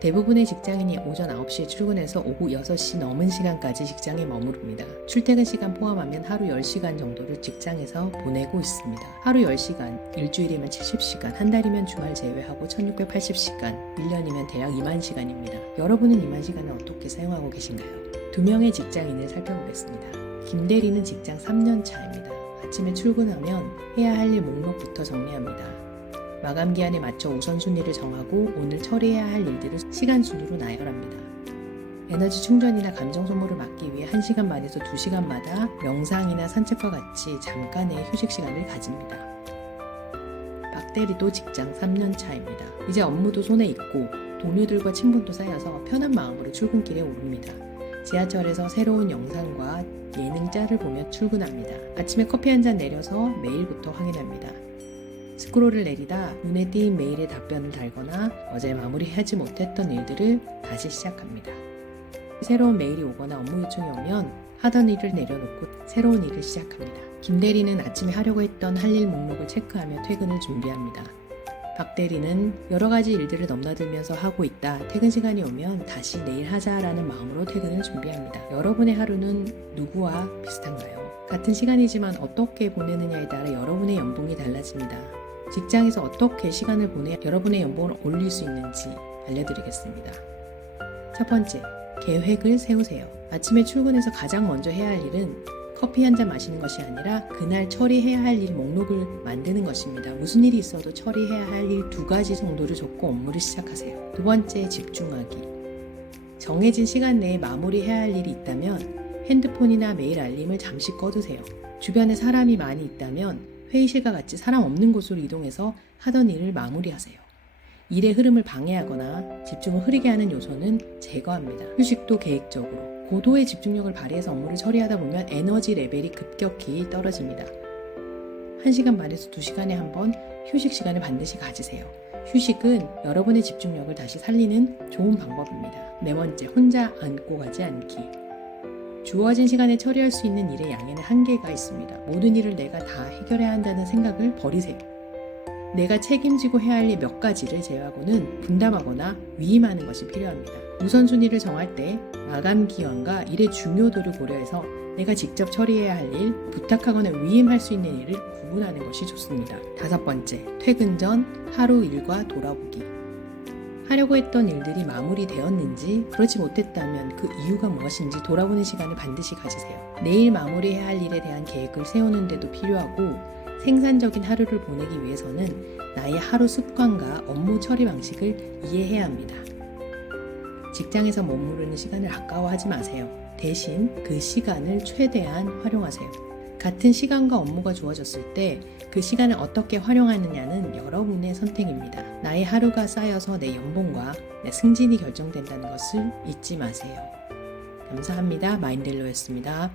대부분의 직장인이 오전 9시에 출근해서 오후 6시 넘은 시간까지 직장에 머무릅니다. 출퇴근 시간 포함하면 하루 10시간 정도를 직장에서 보내고 있습니다. 하루 10시간, 일주일이면 70시간, 한 달이면 주말 제외하고 1680시간, 1년이면 대략 2만 시간입니다. 여러분은 2만 시간을 어떻게 사용하고 계신가요? 2명의 직장인을 살펴보겠습니다. 김대리는 직장 3년 차입니다. 아침에 출근하면 해야 할 일 목록부터 정리합니다. 마감 기한에 맞춰 우선순위를 정하고 오늘 처리해야 할 일들을 시간 순으로 나열합니다. 에너지 충전이나 감정 소모를 막기 위해 1시간 반에서 2시간마다 명상이나 산책과 같이 잠깐의 휴식 시간을 가집니다. 박대리도 직장 3년 차입니다. 이제 업무도 손에 있고 동료들과 친분도 쌓여서 편한 마음으로 출근길에 오릅니다. 지하철에서 새로운 영상과 예능 짤을 보며 출근합니다. 아침에 커피 한 잔 내려서 메일부터 확인합니다. 스크롤을 내리다 눈에 띄인 메일에 답변을 달거나 어제 마무리하지 못했던 일들을 다시 시작합니다. 새로운 메일이 오거나 업무 요청이 오면 하던 일을 내려놓고 새로운 일을 시작합니다. 김대리는 아침에 하려고 했던 할 일 목록을 체크하며 퇴근을 준비합니다. 박대리는 여러 가지 일들을 넘나들면서 하고 있다. 퇴근 시간이 오면 다시 내일 하자라는 마음으로 퇴근을 준비합니다. 여러분의 하루는 누구와 비슷한가요? 같은 시간이지만 어떻게 보내느냐에 따라 여러분의 연봉이 달라집니다. 직장에서 어떻게 시간을 보내야 여러분의 연봉을 올릴 수 있는지 알려드리겠습니다. 첫 번째, 계획을 세우세요. 아침에 출근해서 가장 먼저 해야 할 일은 커피 한 잔 마시는 것이 아니라 그날 처리해야 할 일 목록을 만드는 것입니다. 무슨 일이 있어도 처리해야 할 일 2가지 정도를 적고 업무를 시작하세요. 두 번째, 집중하기. 정해진 시간 내에 마무리해야 할 일이 있다면 핸드폰이나 메일 알림을 잠시 꺼두세요. 주변에 사람이 많이 있다면 회의실과 같이 사람 없는 곳으로 이동해서 하던 일을 마무리하세요. 일의 흐름을 방해하거나 집중을 흐리게 하는 요소는 제거합니다. 휴식도 계획적으로. 고도의 집중력을 발휘해서 업무를 처리하다 보면 에너지 레벨이 급격히 떨어집니다. 1시간 반에서 2시간에 한 번 휴식 시간을 반드시 가지세요. 휴식은 여러분의 집중력을 다시 살리는 좋은 방법입니다. 네 번째, 혼자 안고 가지 않기. 주어진 시간에 처리할 수 있는 일의 양에는 한계가 있습니다. 모든 일을 내가 다 해결해야 한다는 생각을 버리세요. 내가 책임지고 해야 할 일 몇 가지를 제외하고는 분담하거나 위임하는 것이 필요합니다. 우선순위를 정할 때 마감 기한과 일의 중요도를 고려해서 내가 직접 처리해야 할 일, 부탁하거나 위임할 수 있는 일을 구분하는 것이 좋습니다. 다섯 번째, 퇴근 전 하루 일과 돌아보기. 하려고 했던 일들이 마무리되었는지, 그렇지 못했다면 그 이유가 무엇인지 돌아보는 시간을 반드시 가지세요. 내일 마무리해야 할 일에 대한 계획을 세우는 데도 필요하고 생산적인 하루를 보내기 위해서는 나의 하루 습관과 업무 처리 방식을 이해해야 합니다. 직장에서 머무르는 시간을 아까워하지 마세요. 대신 그 시간을 최대한 활용하세요. 같은 시간과 업무가 주어졌을 때 그 시간을 어떻게 활용하느냐는 여러분의 선택입니다. 나의 하루가 쌓여서 내 연봉과 내 승진이 결정된다는 것을 잊지 마세요. 감사합니다. 마인델로였습니다.